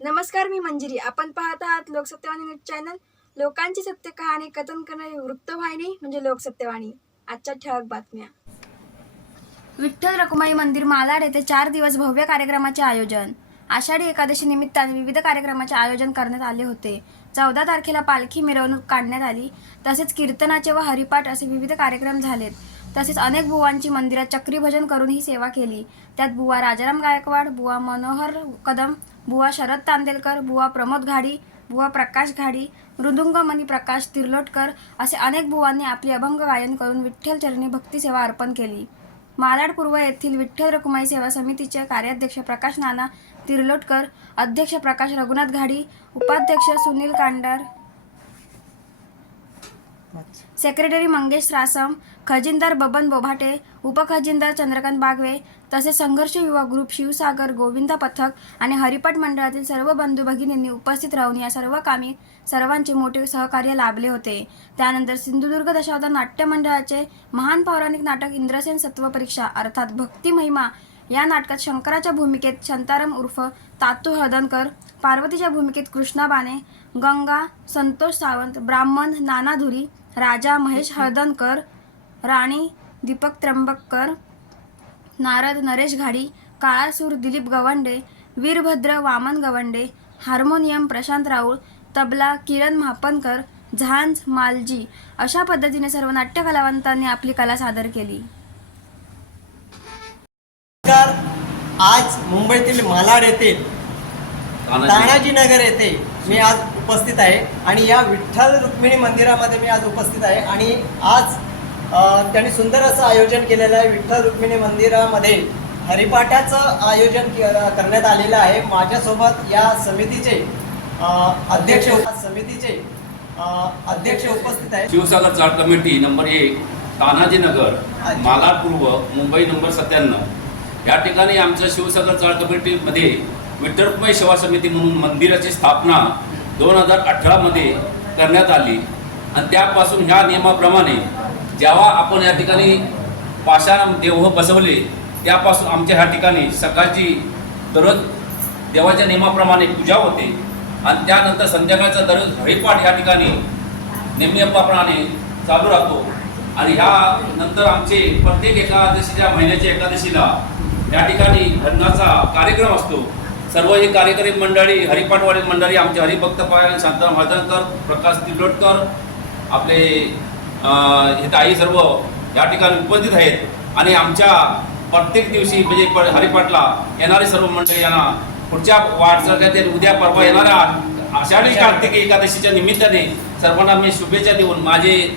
नमस्कार मी मंजिरी. आपण पाहत आहात लोकसत्यवाणी न्यूज चॅनल. लोकांची सत्य कहाणी कथन करणारी वृत्तवाहिनी म्हणजे लोकसत्यवाणी आजच्या ठळक बातम्या. विठ्ठल रखुमाई मंदिर मालाड येथे चार दिवस भव्य कार्यक्रमाचे आयोजन. आषाढी एकादशी निमित्ताने विविध कार्यक्रमाचे आयोजन करण्यात आले होते. चौदा तारखेला पालखी मिरवणूक काढण्यात आली. तसेच कीर्तनाचे व हरिपाठ असे विविध कार्यक्रम झालेत. तसेच अनेक बुवांची मंदिरात चक्री भजन करून ही सेवा केली. त्यात बुवा राजाराम गायकवाड बुवा मनोहर कदम बुवा शरद तांदेलकर बुवा प्रमोद घाडी बुवा प्रकाश घाडी मृदुंगमणी प्रकाश तिर्लोटकर असे अनेक बुवांनी आपली अभंग गायन करून विठ्ठल चरणी भक्तिसेवा अर्पण केली. मालाड पूर्व येथील विठ्ठल रखुमाई सेवा समितीचे कार्याध्यक्ष प्रकाश नाना तिर्लोटकर अध्यक्ष प्रकाश रघुनाथ घाडी उपाध्यक्ष सुनील कांडार सेक्रेटरी मंगेश रासम खजिनदार बबन बोभाटे उपखजिनदार चंद्रकांत बागवे तसेच संघर्ष युवा ग्रुप शिवसागर गोविंदा पथक आणि हरिपाठ मंडळातील सर्व बंधू भगिनींनी उपस्थित राहून या सर्व कामी सर्वांचे मोठे सहकार्य लाभले होते. त्यानंतर सिंधुदुर्ग दशावतार नाट्य मंडळाचे महान पौराणिक नाटक इंद्रसेन सत्व परीक्षा अर्थात भक्ती महिमा या नाटकात शंकराच्या भूमिकेत शांताराम उर्फ तातू हळदणकर पार्वतीच्या भूमिकेत कृष्णा बाने गंगा संतोष सावंत ब्राह्मण नाना धुरी राजा महेश हळदणकर राणी दीपक त्र्यंबककर नारद नरेश घाडी काळासूर दिलीप गवंडे वीरभद्र वामन गवंडे हार्मोनियम प्रशांत राऊळ तबला किरण महापनकर झांज मालजी अशा पद्धतीने सर्व नाट्य कलावंतांनी आपली कला सादर केली. नमस्कार. आज मुंबईतील मालाड येथे तानाजी. नगर येथे मी आज उपस्थित आहे. आणि या विठ्ठल रुक्मिणी मंदिरामध्ये मी आज उपस्थित आहे. आणि आज त्यांनी सुंदर असं आयोजन केलेलं आहे. विठ्ठल रुक्मिणी मंदिरामध्ये हरिपाठाचं आयोजन करण्यात आलेलं आहे. माझ्यासोबत या समितीचे अध्यक्ष समितीचे अध्यक्ष उपस्थित आहेत. शिवसागर चाळ कमिटी नंबर एक तानाजी नगर मालाड पूर्व मुंबई नंबर सत्त्याण्णव. या ठिकाणी आमच्या शिवसागर चाळ कमिटीमध्ये विठ्ठलमय सेवा समिती म्हणून मंदिराची स्थापना दोन हजार अठरामध्ये करण्यात आली. आणि त्यापासून ह्या नियमाप्रमाणे जेव्हा आपण या ठिकाणी पाषाण देव बसवले त्यापासून आमच्या ह्या ठिकाणी सकाळची दररोज देवाच्या नियमाप्रमाणे पूजा होते. आणि त्यानंतर संध्याकाळचा दररोज हरिपाठ ह्या ठिकाणी नियमाप्रमाणे चालू राहतो. आणि ह्या नंतर आमचे प्रत्येक एकादशीच्या महिन्याच्या एकादशीला या ठिकाणी धरणाचा कार्यक्रम असतो. सर्व ही कार्यकारी मंडळी हरिपाठवाडी मंडळी आमचे हरिभक्त पायन शांताराम हळदणकर प्रकाश तिलोटकर आपले हे ताई सर्व या ठिकाणी उपस्थित आहेत. आणि आमच्या प्रत्येक दिवशी म्हणजे प- हरिपाठला येणारे सर्व मंडळी यांना पुढच्या वाटचालीत उद्या परवा येणाऱ्या आषाढी कार्तिकी एकादशीच्या निमित्ताने सर्वांना मी शुभेच्छा देऊन माझे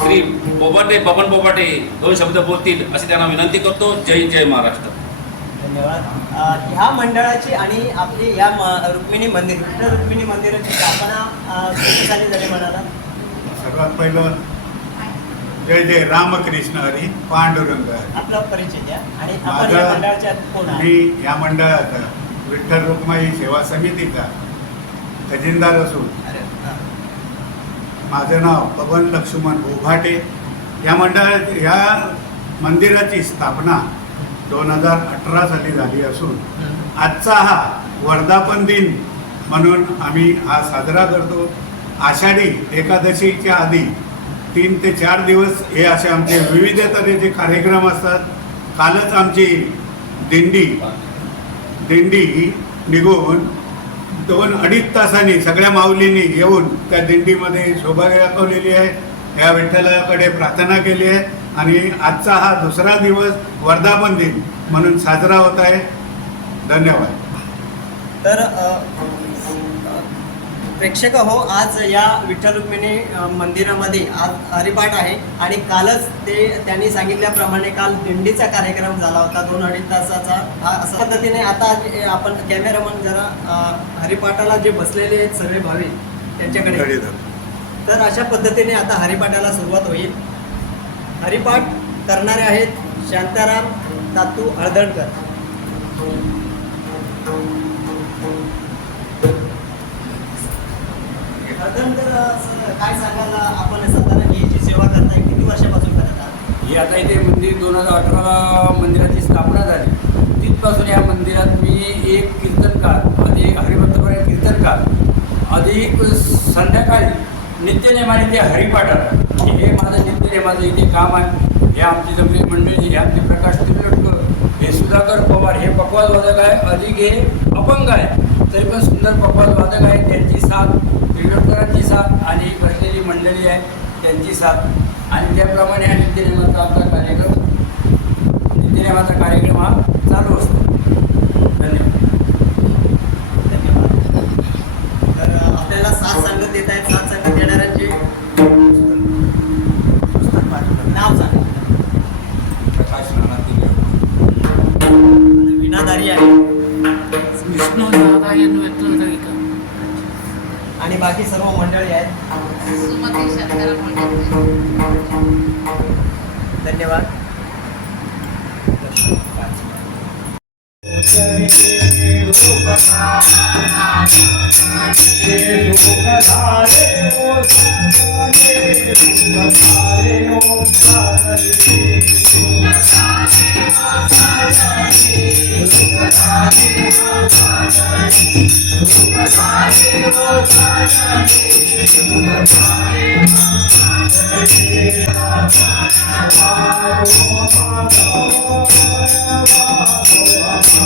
श्री बोबाटे बबन बोबाटे दोन शब्द बोलतील अशी त्यांना विनंती करतो. जय जय महाराष्ट्र. धन्यवाद. ह्या मंडळाची आणि आपली या रुक्मिणी मंदिर विठ्ठल रुक्मिणी मंदिराची स्थापना झाली म्हणाला? सर्वात पहिलं जय जय रामकृष्ण हरी पांडुरंग. आपला परिचय द्या. आणि आपण या मंडळाच्या कोण आहे? मी या मंडळाचा विठ्ठल रुक्माई सेवा समितीचा खजिनदार असून अरे, हा. माझं नाव पवन लक्ष्मण बोभाटे. या मंडळात या मंदिराची स्थापना दोन हजार अठरा साली झाली असून आजचा हा वर्धापन दिन म्हणून आम्ही हा साजरा करतो. आषाढी एकादशीच्या आधी तीन ते चार दिवस हे असे आमचे विविध तऱ्हेचे कार्यक्रम असतात कालच आमची दिंडी दिंडी निघून दोन अडीच तासांनी सगळ्या माऊलींनी येऊन त्या दिंडीमध्ये शोभा दाखवलेली आहे. या विठ्ठलाकडे प्रार्थना केली आहे. आणि आजचा हा दुसरा दिवस वर्धापन दिन म्हणून साजरा होत आहे. धन्यवाद. तर प्रेक्षक हो आज या विठ्ठल रुक्मिणी मंदिरामध्ये आज हरिपाठ आहे आणि कालच ते त्यांनी सांगितल्याप्रमाणे काल दिंडीचा कार्यक्रम झाला होता दोन अडीच तासाचा. हा अशा पद्धतीने आता आपण कॅमेरामन जरा हरिपाठाला जे बसलेले आहेत सगळे भाविक त्यांच्याकडे. तर अशा पद्धतीने आता हरिपाठाला सुरुवात होईल. हरिपाठ करणारे आहेत शांताराम तातू हळदणकर. काय सांगायला आपण ही जी सेवा करताय किती वर्षापासून करत आहात? ही आता इथे मंदिर दोन हजार अठराला मंदिराची स्थापना झाली. तिथपासून या मंदिरात मी एक कीर्तनकार आणि एक हरिभक्तपर्यंत अधिक संध्याकाळी नित्यनेमाने ते हरिपाठात. हे माझं नित्यनेमाचं इथे काम आहे. हे आमची जमली मंडळी हे आमचे प्रकाश तिरलोटकर हे सुधाकर पवार हे पकवाज वादक आहे. अधिक हे अपंग आहे. तरी पण सुंदर पकवाज वादक आहे. त्यांची साथ तिरलोटकरांची साथ आणि बसलेली मंडळी आहे. त्यांची साथ. आणि त्याप्रमाणे हा नित्यनेमाचा आमचा कार्यक्रम नित्यनेमाचा कार्यक्रम हा चालू असतो. धन्यवाद. धन्यवाद. तर आपल्याला साथ सांगत देत आहेत संघ देणाऱ्यांचे नाव सांगा. प्रकाश नाना तिरलोटकर विनादारी आहे. विष्णू दादा यांनी आणि बाकी सर्व मंडळी आहेत. सुमती Oh,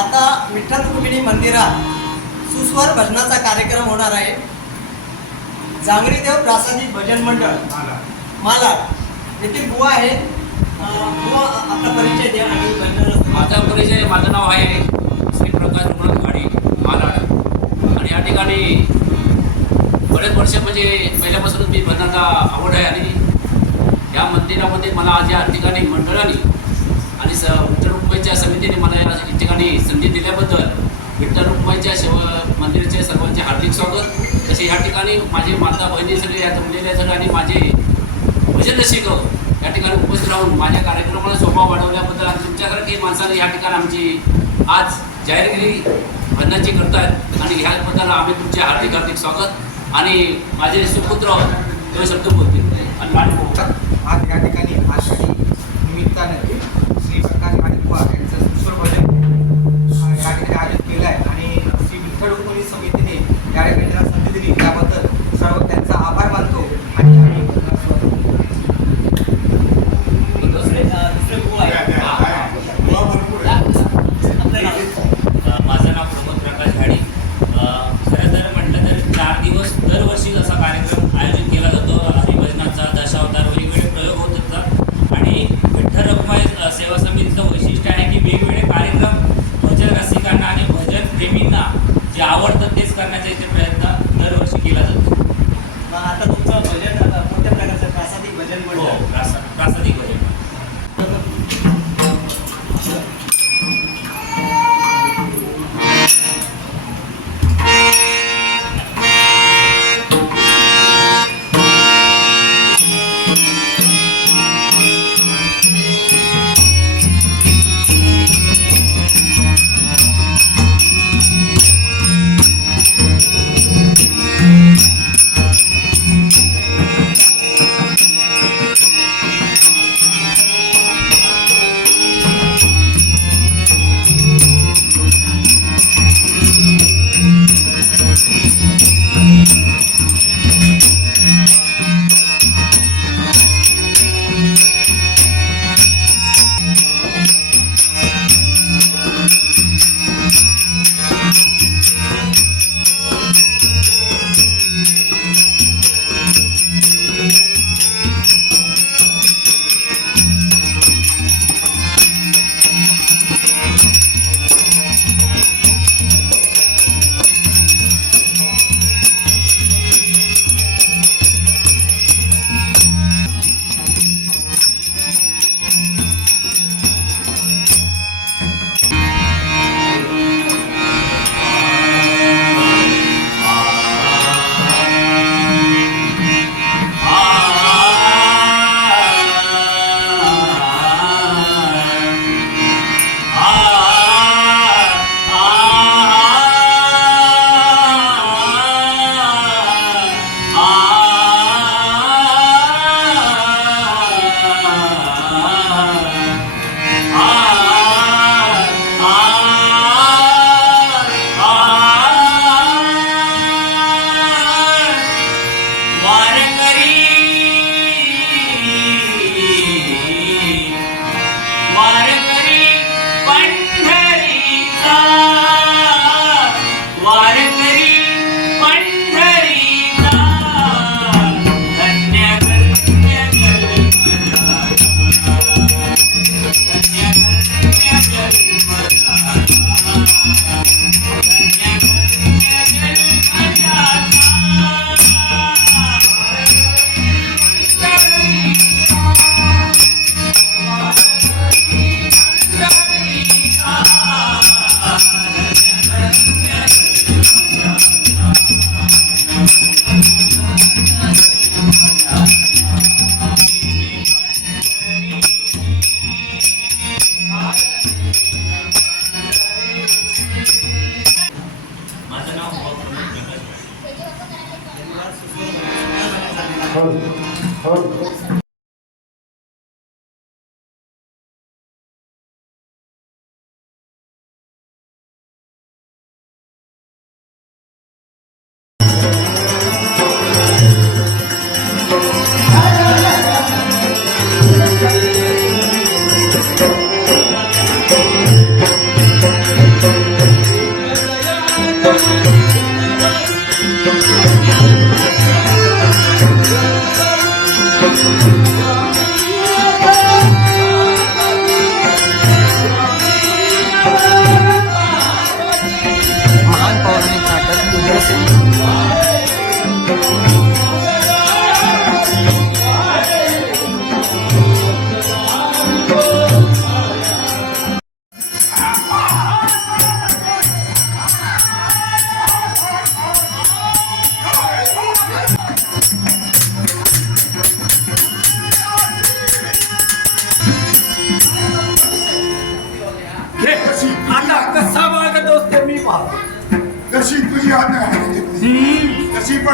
आता विठ्ठल रुक्मिणी मंदिरात सुस्वर भजनाचा कार्यक्रम होणार आहे. जांगरीदेव प्रासादिक भजन मंडळ माला येथील बुवा आहे बुवा आपला परिचय द्या आणि भजन माझा परिचय माझं नाव आहे श्री प्रकाश रघुनाथ घाडी मालाड. आणि या ठिकाणी बरेच वर्ष म्हणजे पहिल्यापासून मी भजनाचा आवड आहे आणि या मंदिरामध्ये मला आज या ठिकाणी मंडळाने आणि स विठ्ठल रुक्माईच्या समितीने मला या ठिकाणी संधी दिल्याबद्दल विठ्ठल रुक्माईच्या शिव मंदिराचे सर्वांचे हार्दिक स्वागत. तसे या ठिकाणी माझे माता बहिणी सगळे या जमलेले सगळे आणि माझे भजन शिकव या ठिकाणी उपस्थित राहून माझ्या कार्यक्रमाला शोभा वाढवल्याबद्दल आणि तुमच्यासारखी माणसाने या ठिकाणी आमची आज जाहीरगिरी भरण्याची करतायत आणि ह्याबद्दल आम्ही तुमचे हार्दिक हार्दिक स्वागत आणि माझे सुपुत्र दोन शब्द बोलतील. आणि लाडू आज या ठिकाणी आषाढी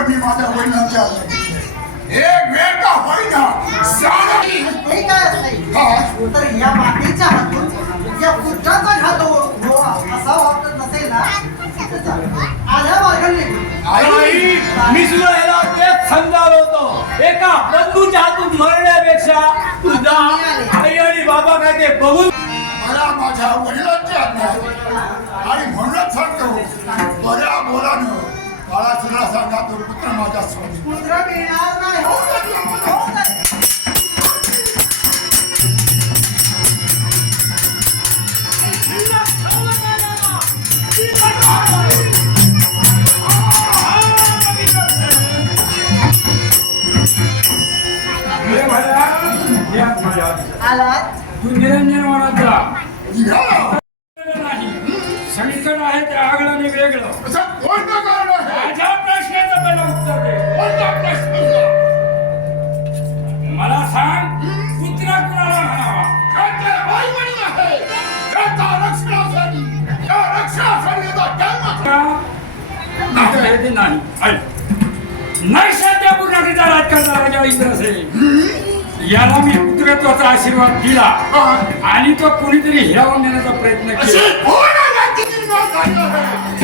पण मी माझ्या वडिलांची आज्ञा घेतली. एक वेळ का होईना. तर या मातीच्या हातून या पुत्राचा घात हो- हो असा वाटत नसेल ना तर. आल्या मार्गाने आई मी सुद्धा याला तेच समजावलं होतं एका बंधूच्या हातून मरण्यापेक्षा तुझा आई आणि बाबा काय ते बघून मला माझ्या वडिलांची आज्ञा आहे आणि म्हणूनच सांगतो बऱ्या बोलानं तुला सांगा तो पुत्र माझ्या पुत्र मिळणार नाही निघाला सगळीकडे आहे ते आगळं वेगळं. आहे माझ्या प्रश्नाचं मला उत्तर दे कोणता प्रश्न तुझा? मला सांग कुत्रा कुणाला म्हणावा आहे. त्या ते नाही ऐक. राजकारणाचा राजा याला मी पुत्रत्वाचा आशीर्वाद दिला आणि तो कोणीतरी हिरावून नेण्याचा प्रयत्न अशी केला पूर्ण राज्य निर्माण झालं आहे.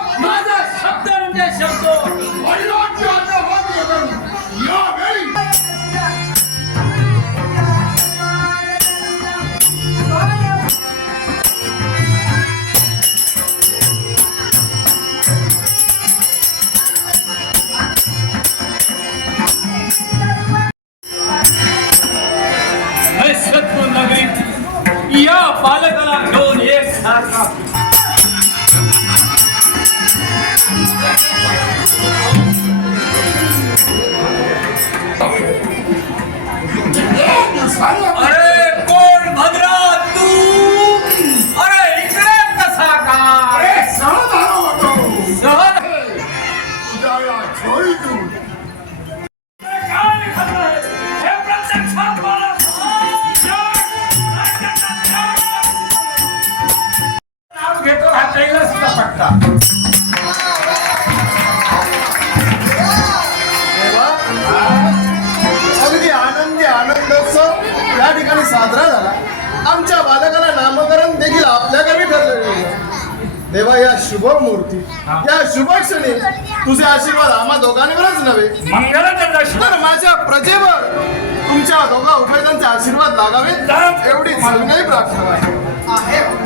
अरे या ठिकाणी साजरा झाला. आमच्या बालकाला नामकरण देखील आपल्या घरी ठरलेले देवा या शुभ मूर्ती या शुभ क्षणी तुझे आशीर्वाद आम्हा दोघांवरच नव्हे. तर माझ्या प्रजेवर तुमच्या दोघा उभयदांचे आशीर्वाद लागावेत एवढी प्रार्थना आहे.